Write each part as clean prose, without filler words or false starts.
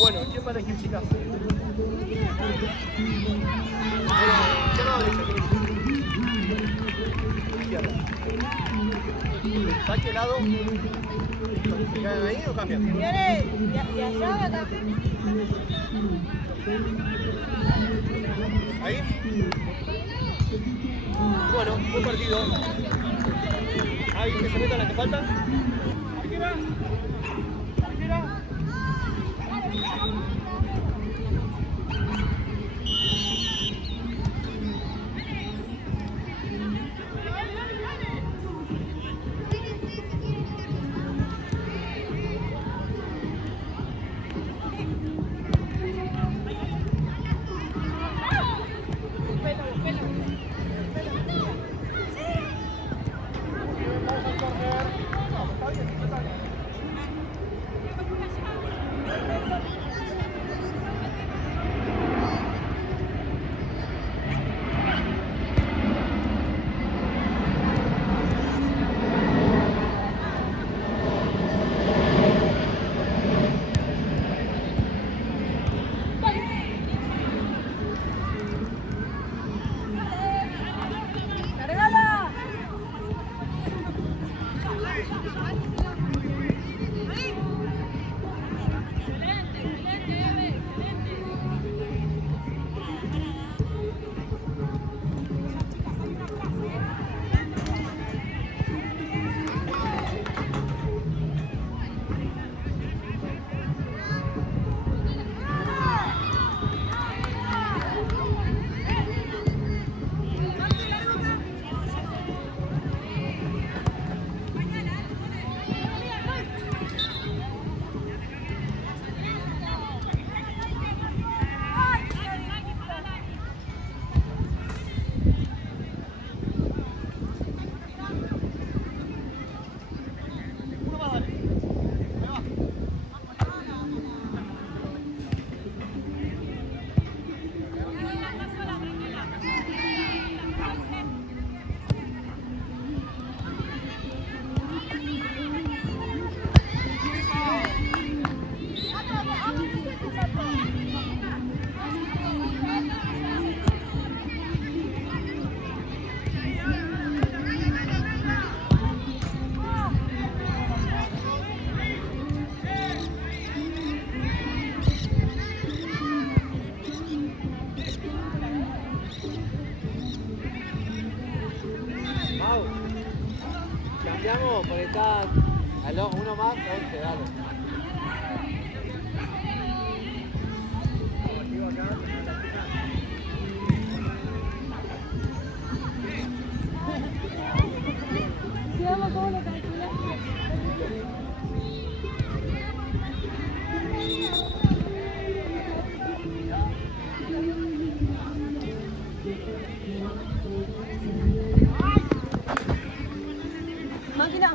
Bueno, ¿quién va a elegir, chicas? Izquierda o derecha, ¿quién elige? Izquierda. ¿Saque lado? ¿Se caen ahí o cambian? Señores, ¿y allá o acá? ¿Ahí? Bueno, buen partido. Ahí, que se metan las que faltan. Izquierda. Izquierda. Cambiamos porque está uno más, 11, dale. Veamos cómo lo calculaste. Máquina.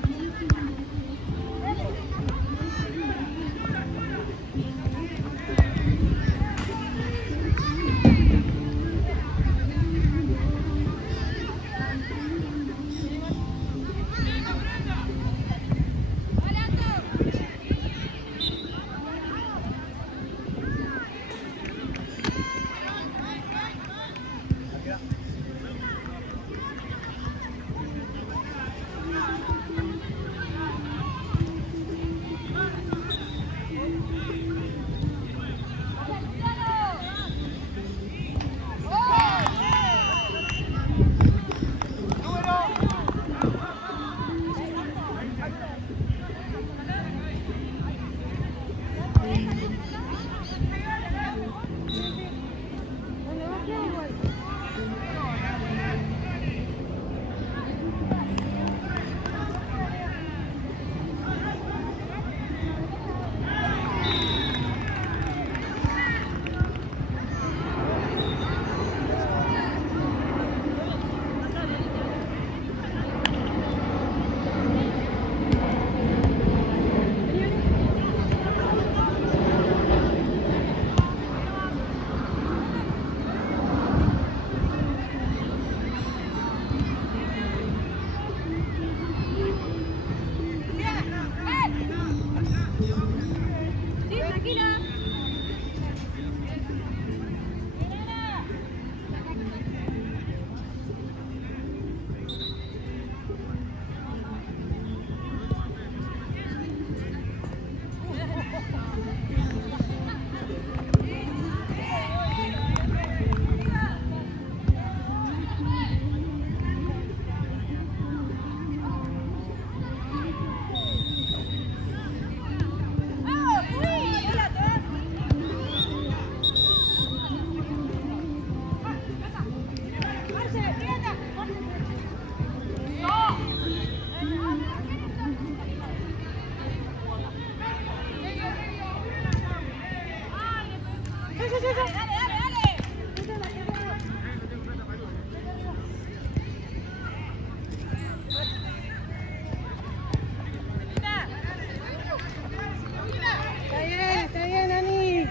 Está bien, Dani.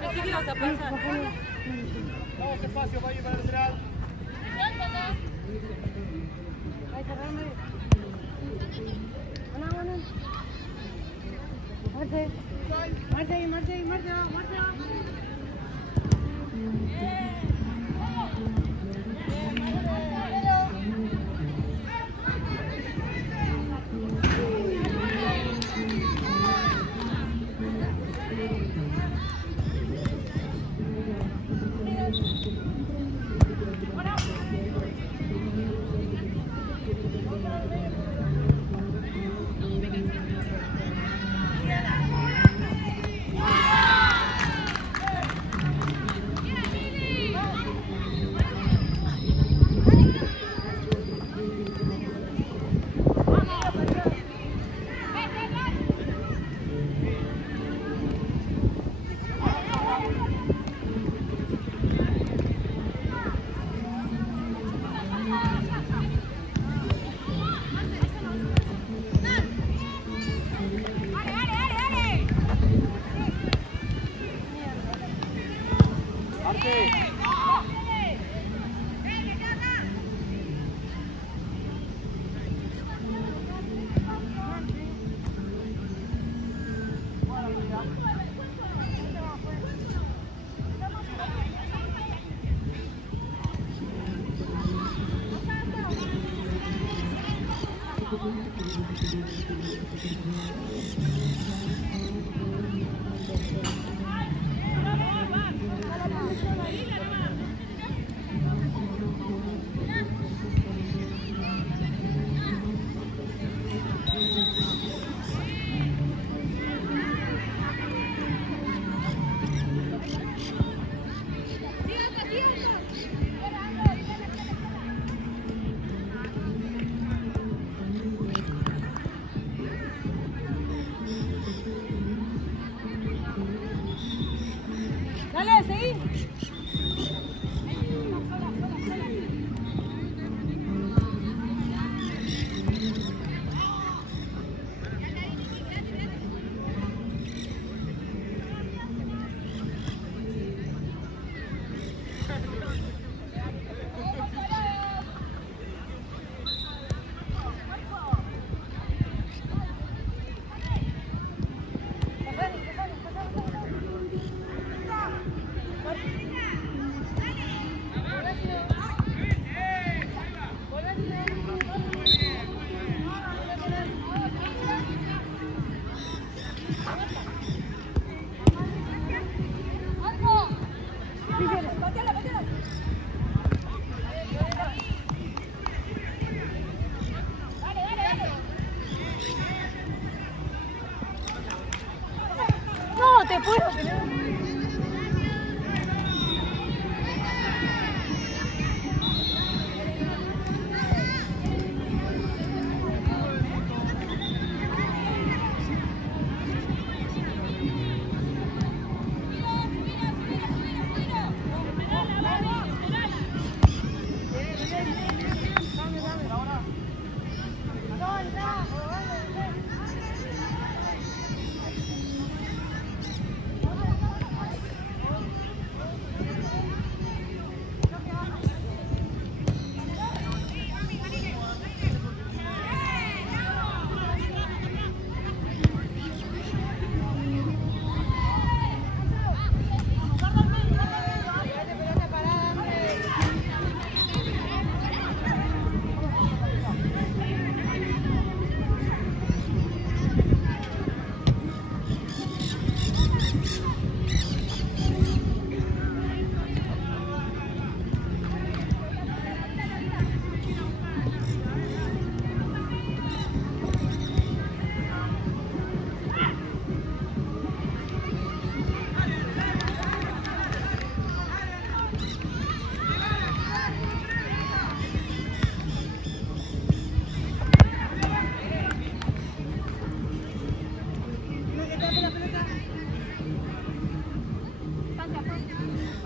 Pensé que ibas a pasar. Vamos espacio para ir para el lateral. Ahí cerrame. Bueno. Marce. Dale, seguí. No, te puedo creer.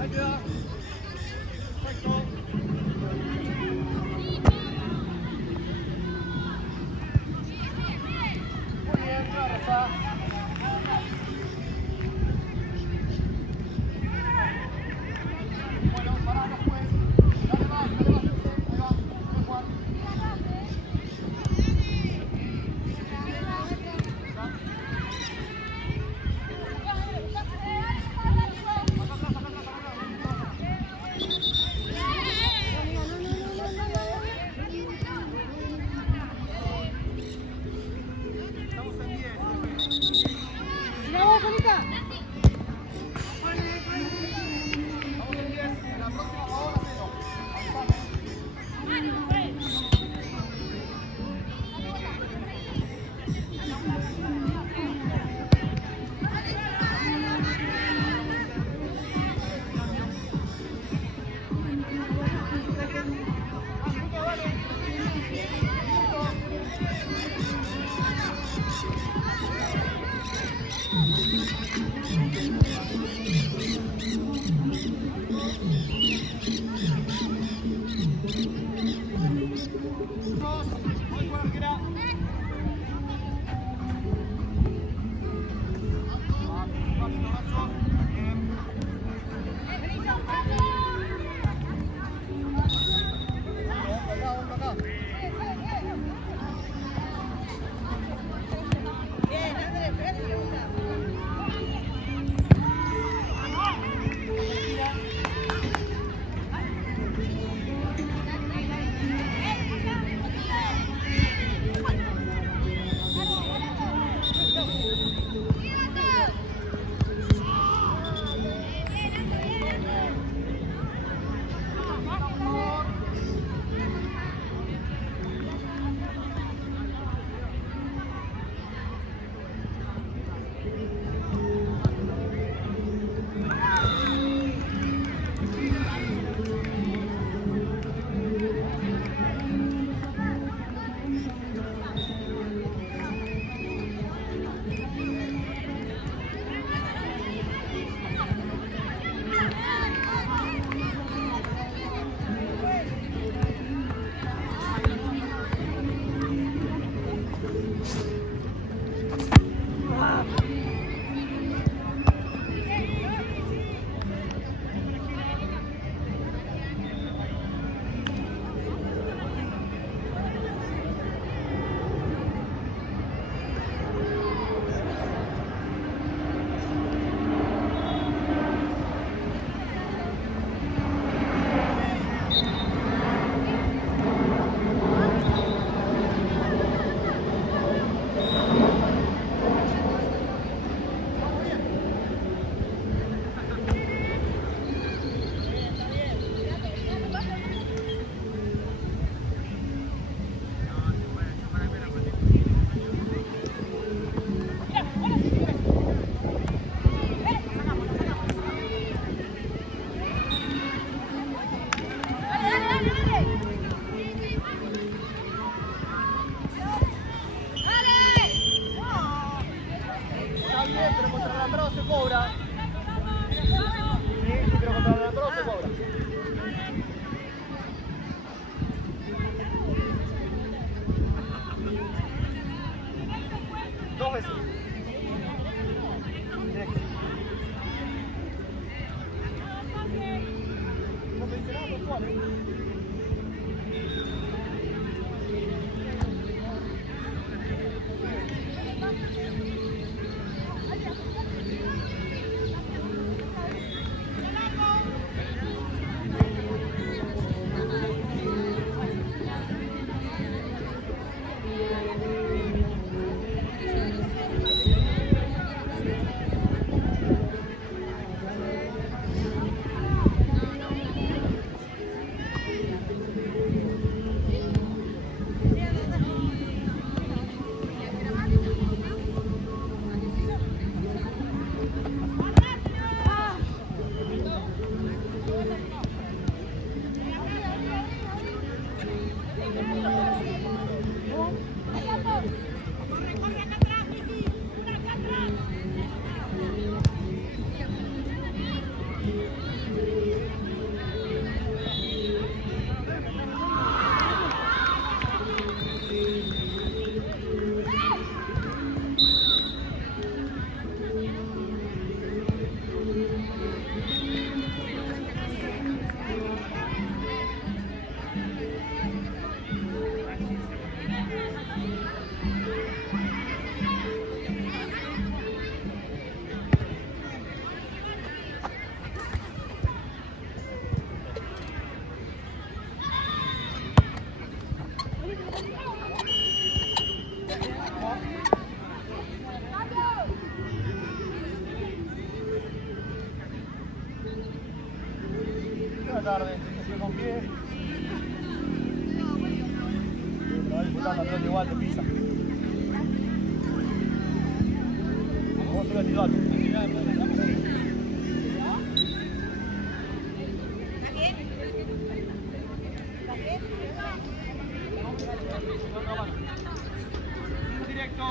Ahí queda. Perfecto. Muy bien, una racha. Bueno, pará, no juegues. Dale más, ahí va. Dale, Juan. Estamos en 10, jefe. Mira vos, Mónica. Estamos en 10. En la próxima ahora cero. Avanzame. Voy con arquera. Rápido, brazos. Bien. Acá. Bien, Andrés, pegale segunda. Está bien, pero contra el alambrado se cobra. Sí, pero contra el alambrado se cobra. Dos veces. Directo. No te dice nada, pero ¿cuál, tarde, estoy con pie. Pero va disputando la pelota igual, te pisa. Vamos a subir a Tibato. Directo.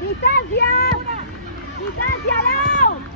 ¡Distancia! ¡Distancia, Lau!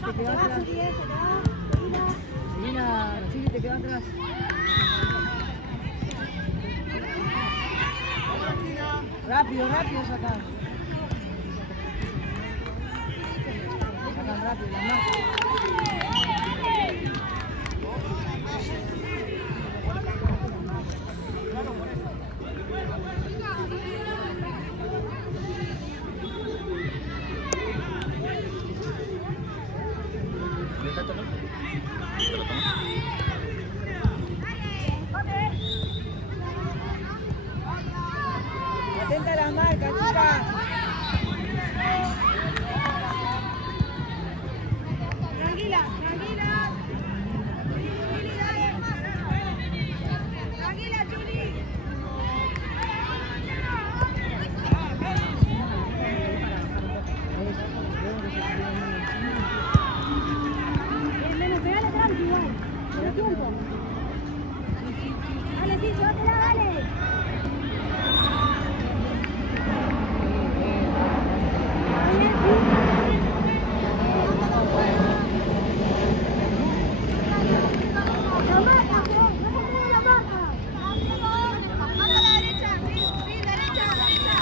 te quedó atrás. Mira, Chile te quedó atrás. Rápido, rápido sacan. Sacan rápido, las manos. Atenta a las marcas, chicas. Tranquila, tranquila. Juli, dale. Tranquila, Juli. Menos, pegale tranqui igual. Dale tiempo. Dale, sí, llévatela, dale. La marca, no se mueve la marca. Mano a la derecha, sí, derecha, derecha.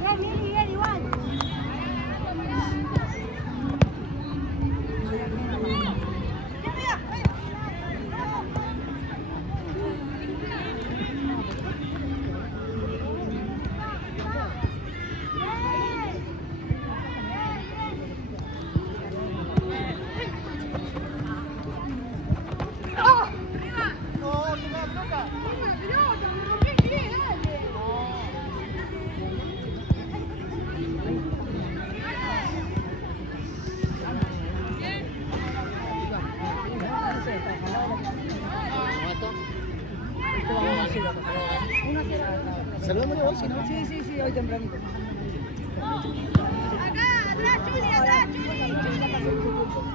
Bien, Miguel, igual. Saludándole vos, si no. Sí, hoy tempranito. Acá, atrás, Juli, atrás, Juli.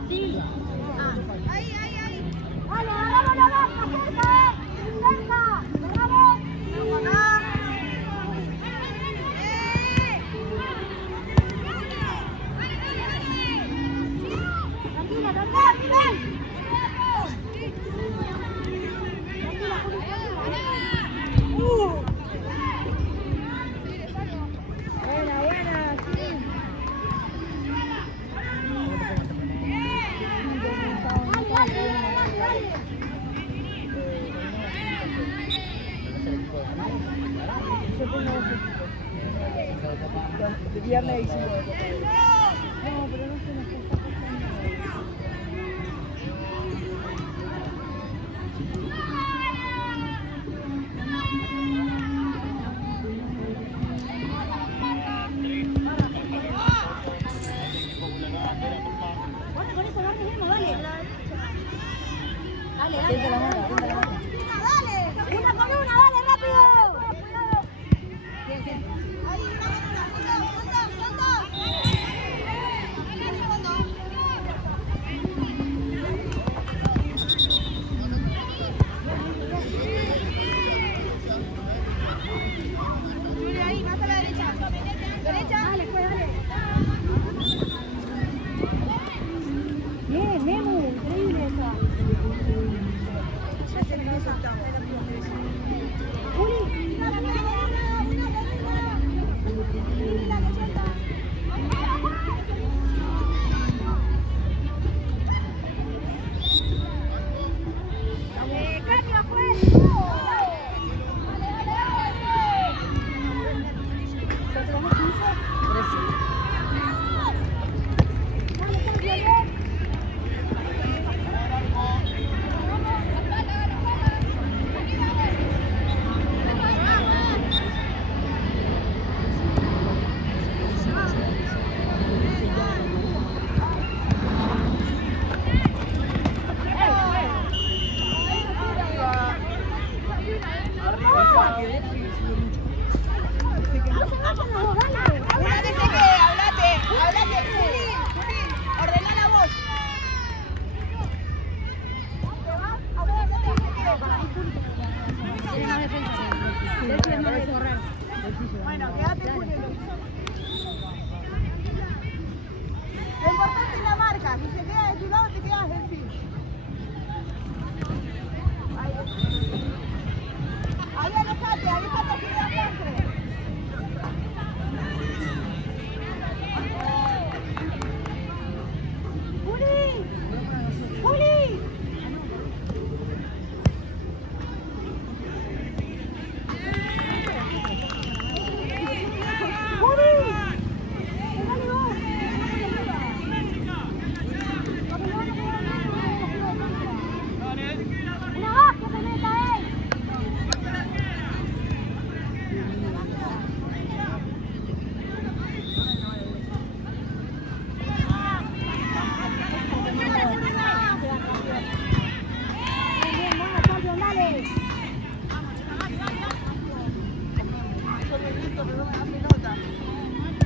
Sí. Ahí. Dale, agarramos la marca, cerca. Cerca. Agarramos. Vamos acá. Tranquila, tranquila, Miguel. Tranquila, Juli, tranquila. Buena, sí. Dale. Yo tengo dos equipos. De viernes y sábado. No, pero no sé, no sé. Con eso, dale mismo, dale. Dale. Atenta a la mano, atenta a la mano. Dale. Una con una, dale, rápido. Ahí, una con una. Fondo. Juli, ahí, más a la derecha. Derecha. Dale, pues, dale. Bien, Memo, increíble esa. Ya tenemos octavo. Juli, una la que suelta. Caño, pues. ¿Ya tenemos 15? 13. Dale, Caño, bien. Bueno, quédate Julio. Lo importante es la marca. Si se queda de tu lado, te quedas del fin. Ahí alejate que te encuentre. ¡Juli! ¡Juli! ¡Una más que se meta él! Bien, bueno, Champion, dale.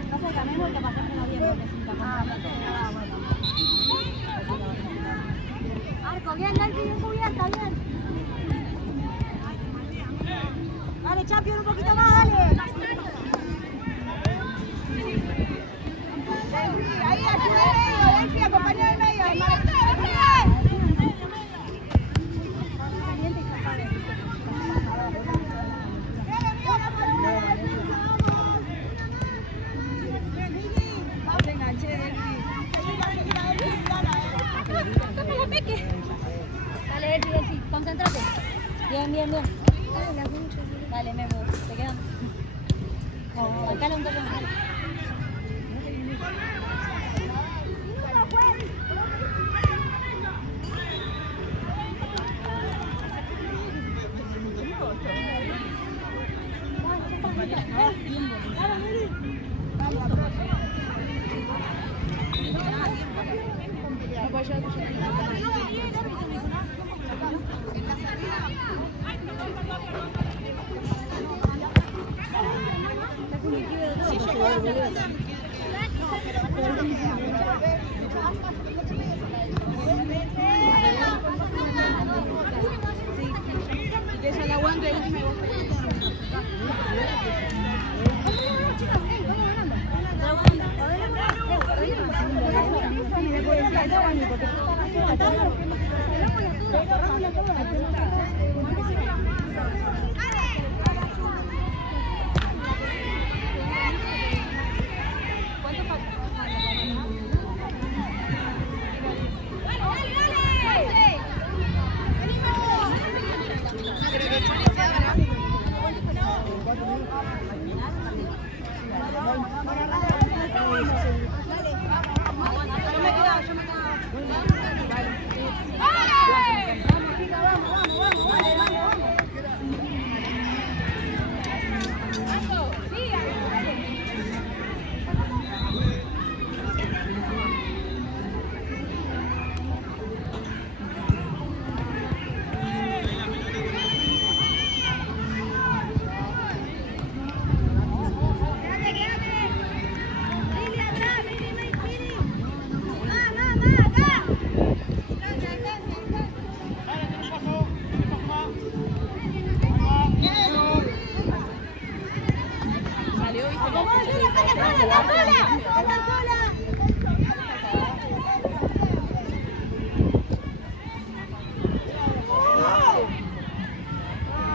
No sé, cambiemos y capaz que no bien, porque sin tapar. Arco, bien, Nelly, bien cubierta, bien. Dale, Champion, un poquito más, dale. Ahí, ayuda al medio, Delphi, acompañá al medio. Dale, Delphi, concéntrate. Bien, bien, bien. Dale, Memo, te quedamos. Acá un toque más.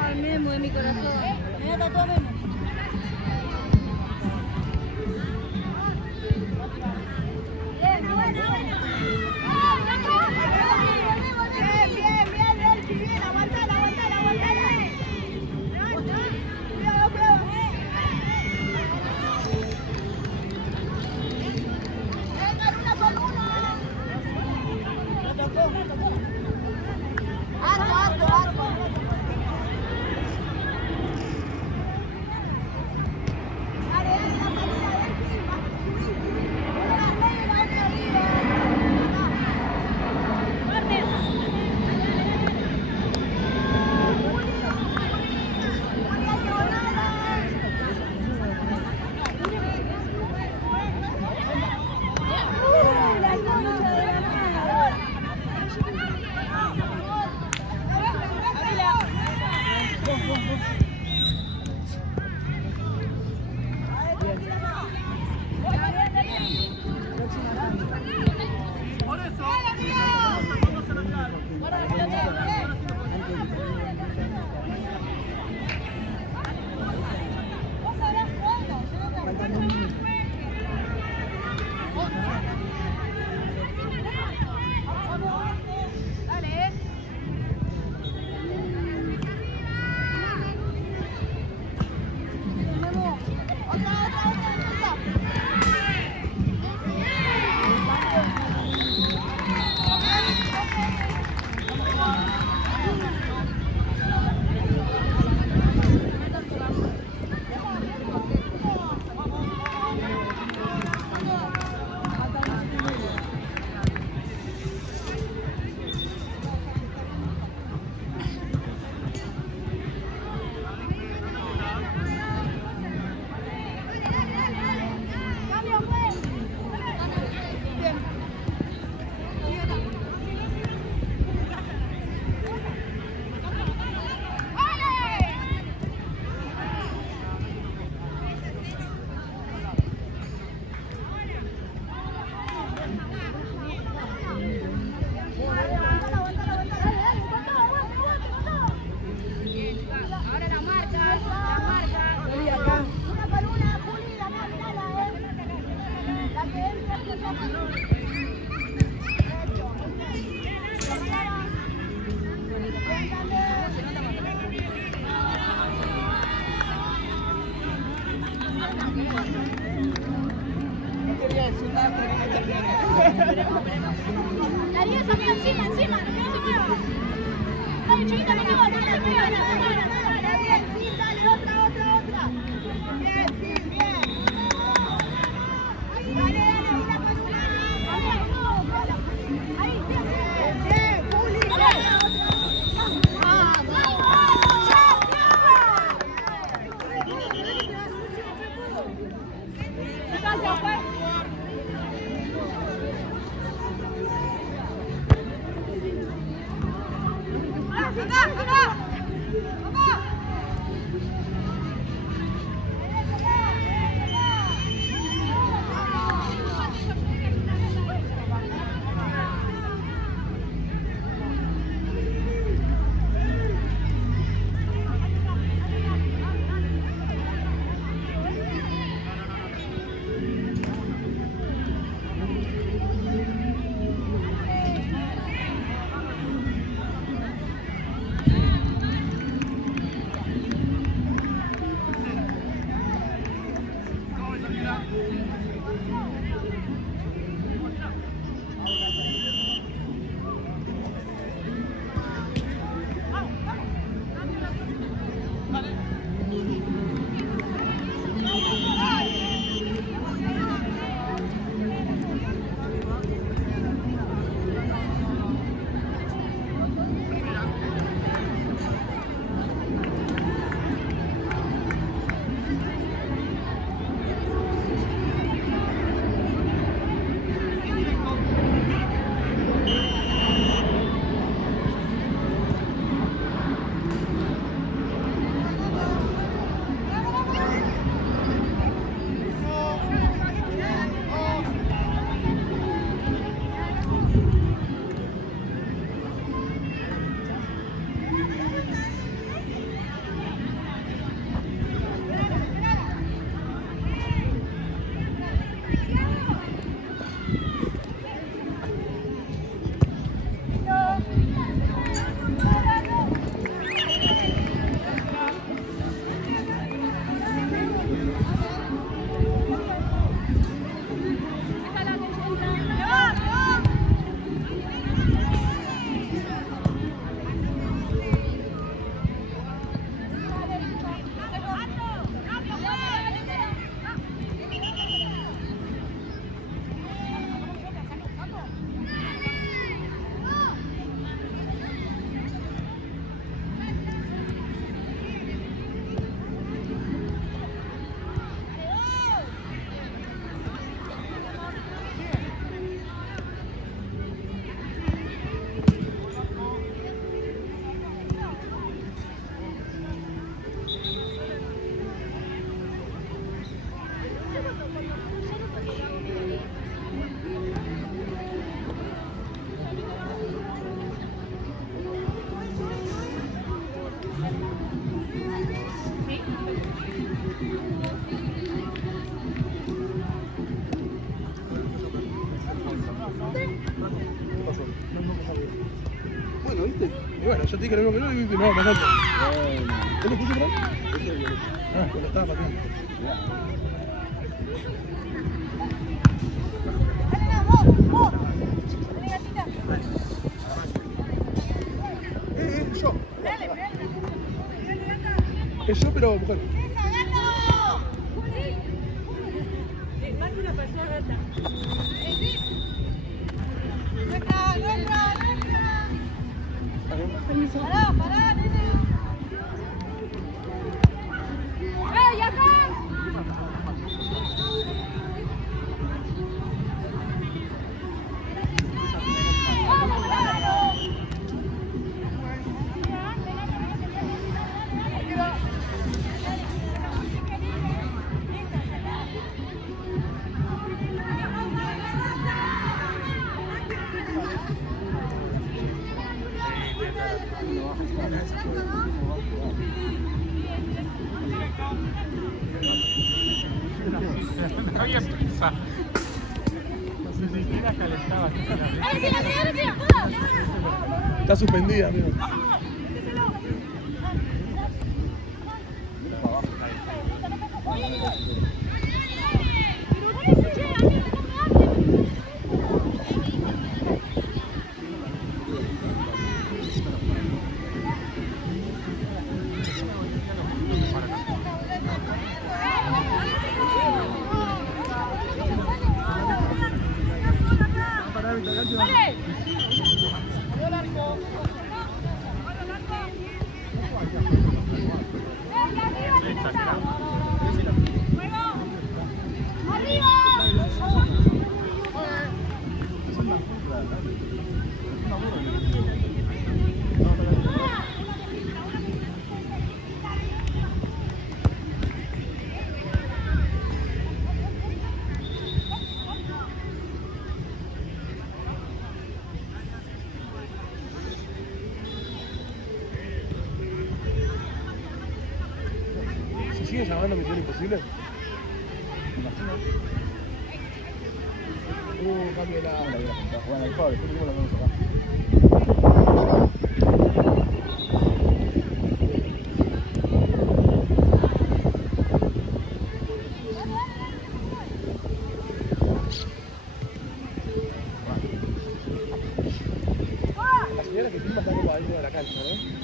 Ay, Memo de mi corazón. Me da todo Memo. Darío, amigo, encima, encima, no se mueva. Dale, chiquita, amigo, no se mueva, no se mueva. Bien, sí, dale, otra. Bien, sí, bien. Dale, mira con su mano. Ahí, bien, Juli. Gracias, pues. Acá. Bueno, ¿viste? Y bueno, yo te dije lo mismo que no y no, me falta. ¿Qué le puse por ahí? Ah, lo estaba pateando. Yo. Es yo, pero mujer. Pará, nene. ¡Ey, acá! ¡Vamos, Lalo! No había prisa. Ni siquiera calentaba. Está suspendida, amigo. Exagerado. ¡Arriba! ¿Se sigue llamando Misión Imposible? Cambio la... Bueno, el pobre, después tenemos los dos acá. La señora que filma está como adentro de la cancha, ¿no?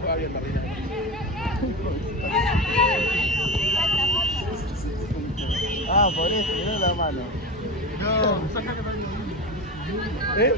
Juega bien, Martina. Ah, por eso, mirá la mano. No, sácale para ¿Eh?